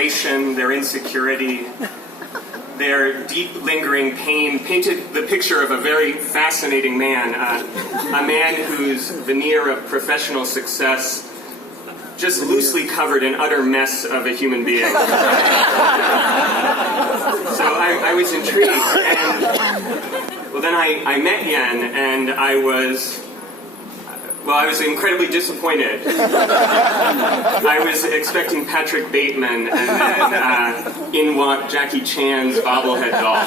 frustration, their insecurity, their deep lingering pain painted the picture of a very fascinating man, a man whose veneer of professional success just loosely covered an utter mess of a human being. So I was intrigued, and well, then I met Yen, and I was incredibly disappointed. I was expecting Patrick Bateman, and then in walked Jackie Chan's bobblehead doll.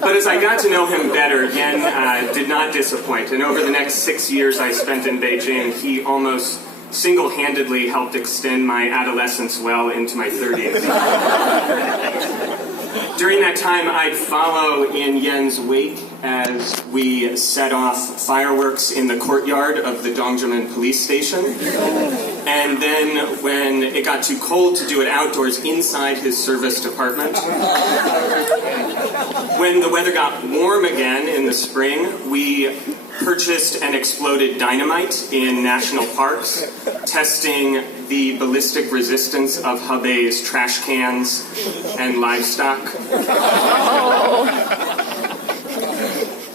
But as I got to know him better, Yen did not disappoint, and over the next 6 years I spent in Beijing, he almost single-handedly helped extend my adolescence well into my 30s. During that time, I'd follow in Yen's wake as we set off fireworks in the courtyard of the Dongzhimen police station. And then when it got too cold to do it outdoors, inside his service department. When the weather got warm again in the spring, we purchased and exploded dynamite in national parks, testing the ballistic resistance of Hebei's trash cans and livestock.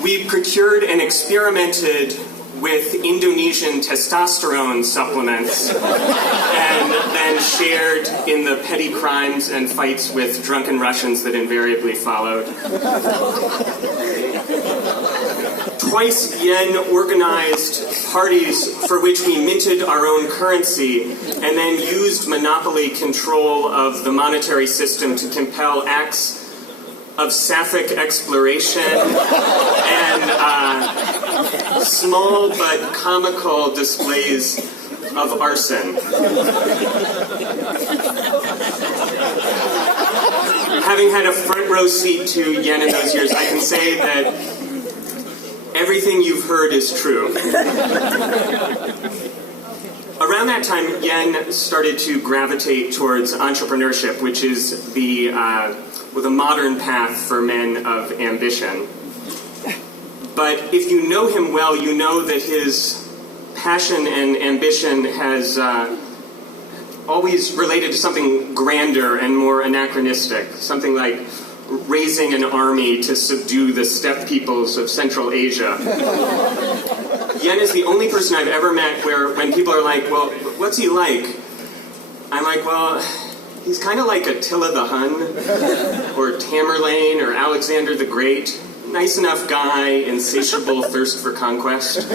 We procured and experimented with Indonesian testosterone supplements and then shared in the petty crimes and fights with drunken Russians that invariably followed. Twice, Yen organized parties for which we minted our own currency and then used monopoly control of the monetary system to compel acts of sapphic exploration and small but comical displays of arson. Having had a front row seat to Yen in those years, I can say that everything you've heard is true. Around that time, Yen started to gravitate towards entrepreneurship, which is the modern path for men of ambition. But if you know him well, you know that his passion and ambition has always related to something grander and more anachronistic, something like raising an army to subdue the steppe peoples of Central Asia. Yen is the only person I've ever met where when people are like, well, what's he like? I'm like, well, he's kind of like Attila the Hun, or Tamerlane, or Alexander the Great. Nice enough guy, insatiable thirst for conquest.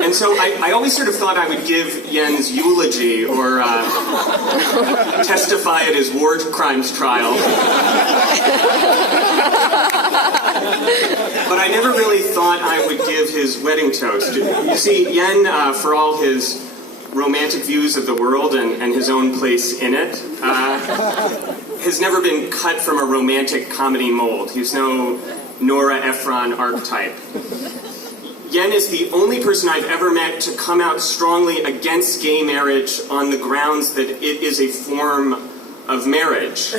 And so I always sort of thought I would give Yen's eulogy or testify at his war crimes trial. But I never really thought I would give his wedding toast. You see, Yen, for all his romantic views of the world and his own place in it, has never been cut from a romantic comedy mold. He's no Nora Ephron archetype. Yen is the only person I've ever met to come out strongly against gay marriage on the grounds that it is a form of marriage.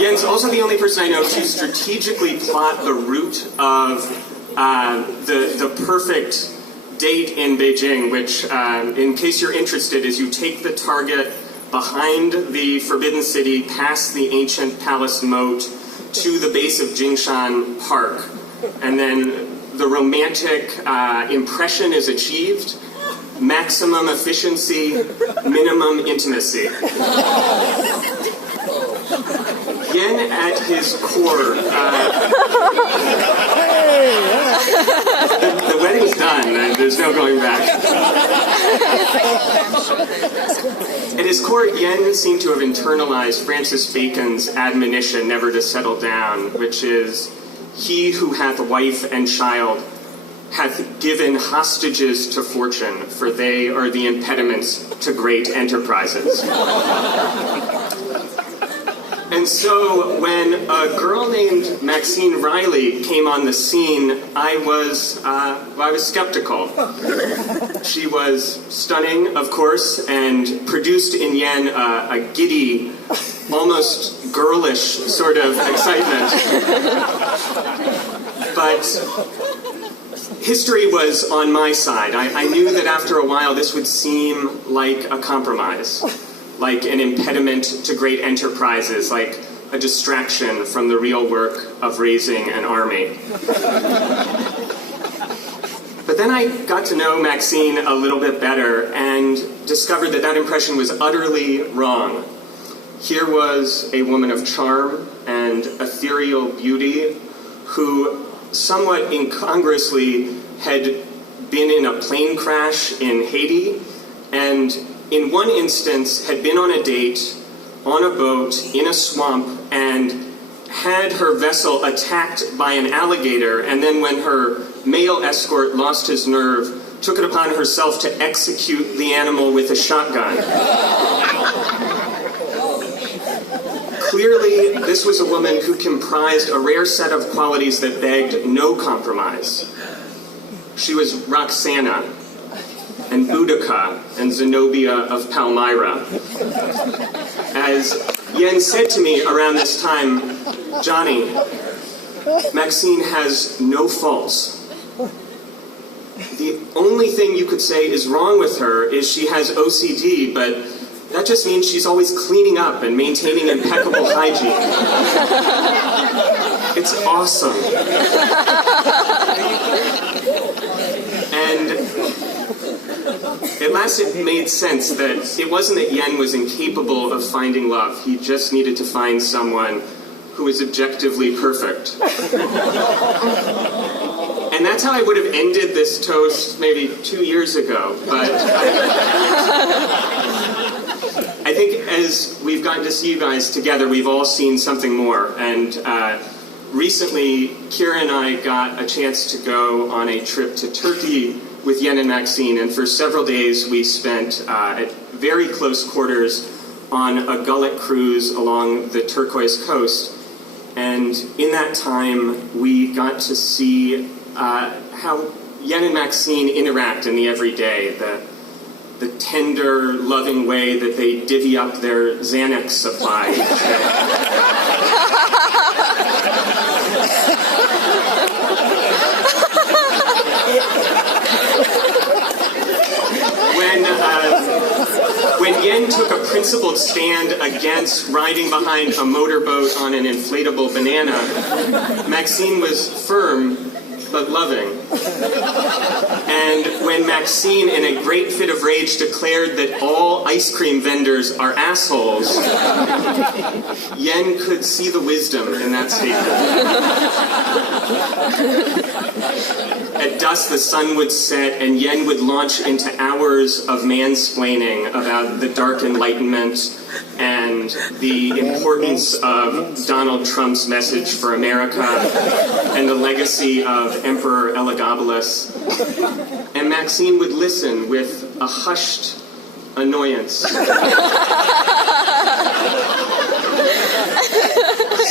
Yen's also the only person I know to strategically plot the route of the perfect date in Beijing, which, in case you're interested, is you take the target behind the Forbidden City, past the ancient palace moat, to the base of Jingshan Park, and then the romantic impression is achieved, maximum efficiency, minimum intimacy. Yen at his core, the wedding's done, and there's no going back. At his core, Yen seemed to have internalized Francis Bacon's admonition never to settle down, which is, he who hath wife and child hath given hostages to fortune, for they are the impediments to great enterprises. And so when a girl named Maxine Riley came on the scene, I was skeptical. She was stunning, of course, and produced in Yen a giddy almost girlish sort of excitement. But history was on my side. I knew that after a while this would seem like a compromise, like an impediment to great enterprises, like a distraction from the real work of raising an army. But then I got to know Maxine a little bit better and discovered that that impression was utterly wrong. Here was a woman of charm and ethereal beauty who somewhat incongruously had been in a plane crash in Haiti and in one instance had been on a date on a boat in a swamp and had her vessel attacked by an alligator, and then when her male escort lost his nerve, took it upon herself to execute the animal with a shotgun. Clearly, this was a woman who comprised a rare set of qualities that begged no compromise. She was Roxana, and Boudica, and Zenobia of Palmyra. As Yen said to me around this time, Jonny, Maxine has no faults. The only thing you could say is wrong with her is she has OCD, but that just means she's always cleaning up and maintaining impeccable hygiene. It's awesome. And at last it made sense that it wasn't that Yen was incapable of finding love. He just needed to find someone who was objectively perfect. And that's how I would have ended this toast maybe 2 years ago. But I think as we've gotten to see you guys together, we've all seen something more. And recently, Kira and I got a chance to go on a trip to Turkey with Yen and Maxine, and for several days we spent at very close quarters on a gullet cruise along the turquoise coast. And in that time, we got to see how Yen and Maxine interact in the everyday, the tender, loving way that they divvy up their Xanax supply each day. When Yen took a principled stand against riding behind a motorboat on an inflatable banana, Maxine was firm but loving. And when Maxine, in a great fit of rage, declared that all ice cream vendors are assholes, Yen could see the wisdom in that statement. At dusk, the sun would set, and Yen would launch into hours of mansplaining about the Dark Enlightenment and the importance of Donald Trump's message for America and the legacy of Emperor Elagabalus. And Maxine would listen with a hushed annoyance.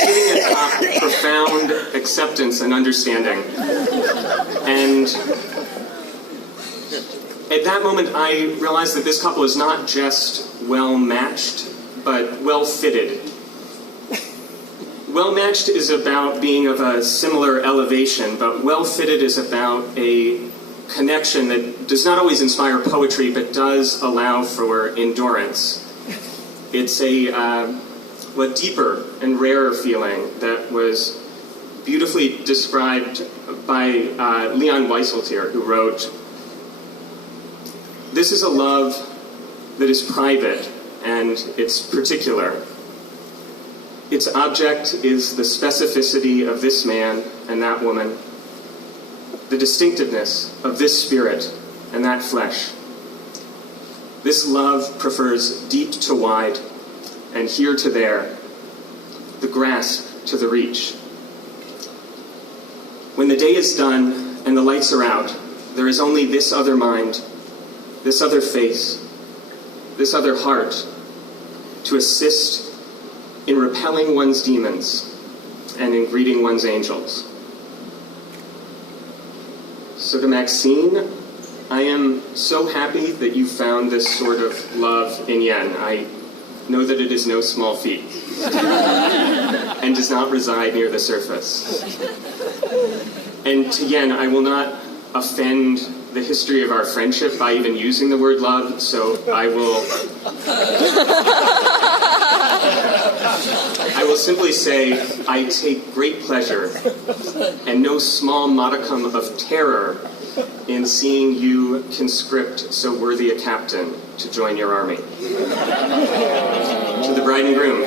Sitting atop profound acceptance and understanding. And at that moment, I realized that this couple is not just well-matched, but well-fitted. Well-matched is about being of a similar elevation, but well-fitted is about a connection that does not always inspire poetry, but does allow for endurance. It's a deeper and rarer feeling that was beautifully described by Leon Wieseltier, who wrote, "This is a love that is private and it's particular. Its object is the specificity of this man and that woman, the distinctiveness of this spirit and that flesh. This love prefers deep to wide and here to there, the grasp to the reach. When the day is done and the lights are out, there is only this other mind, this other face, this other heart to assist in repelling one's demons and in greeting one's angels." So to Maxine, I am so happy that you found this sort of love in Yen. I know that it is no small feat, and does not reside near the surface. And to Yen, I will not offend the history of our friendship by even using the word love, so I will simply say I take great pleasure and no small modicum of terror in seeing you conscript so worthy a captain to join your army. To the bride and groom.